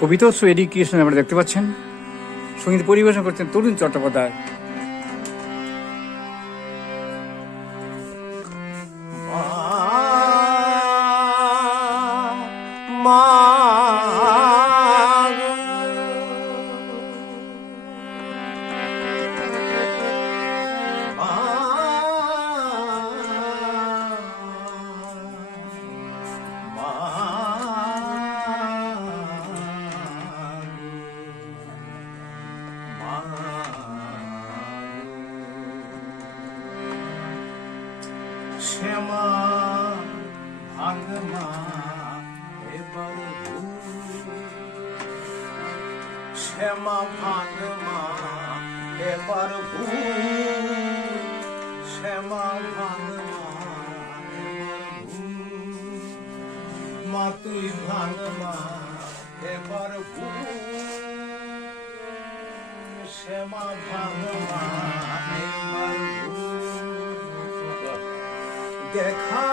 কবিতা উৎসব এডুকেশন আমরা দেখতে পাচ্ছেন। সংগীত পরিবেশন করছেন তরুণ চট্টোপাধ্যায়। শ্যামা ভাগমা এবার শ্যামা ভাগমা এবার শ্যামা ভাগমা মা, তুই ভাগমা এবার শ্যামা ভাগমা এবার দেখা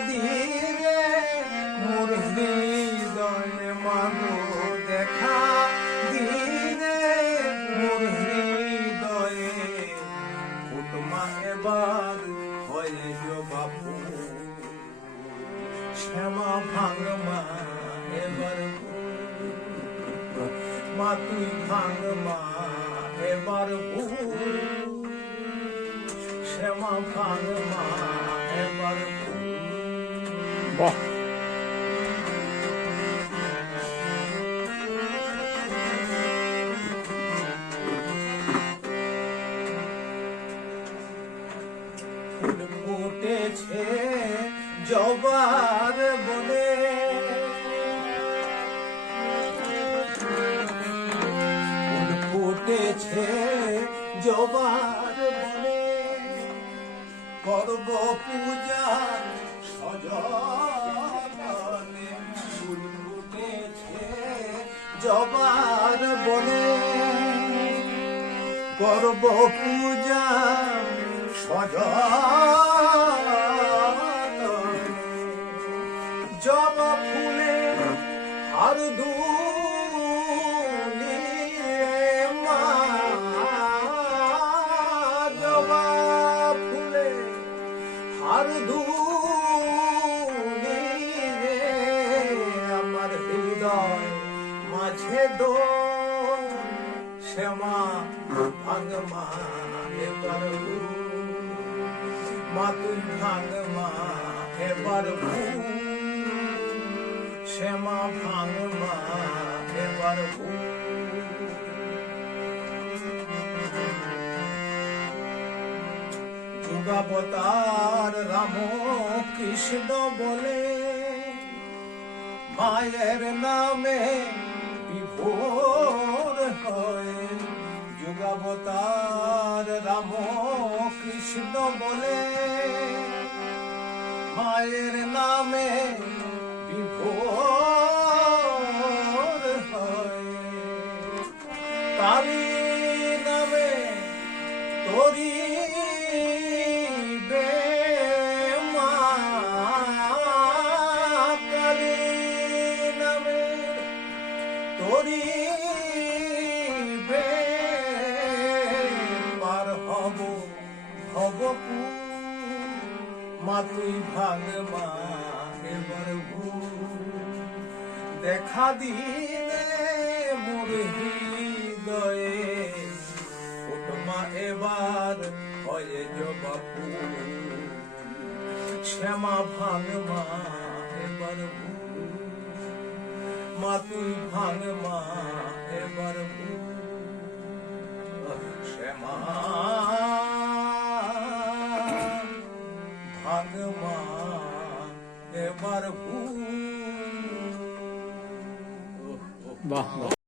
দিরে মোর হৃদয় মানো দেখা দিরে মোর হৃদয়ে ফুটমা এবার হয়ে যো বাপু শ্যামা ভাঙমা এবার মা তুই ভাঙমা এবার শ্যামা ভাঙমা বাহ ফুটেছে জবার বনে। ফুটেছে জবার করব পূজা সজনে ফুল ফুটেছে জবার বনে। করব পূজা সজনে। জবা ফুলে আর দুলি হৃদয় মাঝে দো শ্যামা ভাগমা এবার মা তুই ভাগমা এবার শ্যামা ভাগমা এবার যুগাবতার রাম কৃষ্ণ বলে মায়ের নামে বিভোর হয়। যুগাবতার রাম কৃষ্ণ বলে। মায়ের নামে বিভোর হয়। কালী নামে তোরি তোরি বে পার হব হব পু। মা তুই ভাগ মা এবার ভূ দেখা দিলে মোর হৃদয়ে ওটমা এবার হয়ে বাপু শ্যামা ভাঙমা এবার ভূ মা তুই ভাঙমা এবার ভূ ভাঙ মা এবার বাহ।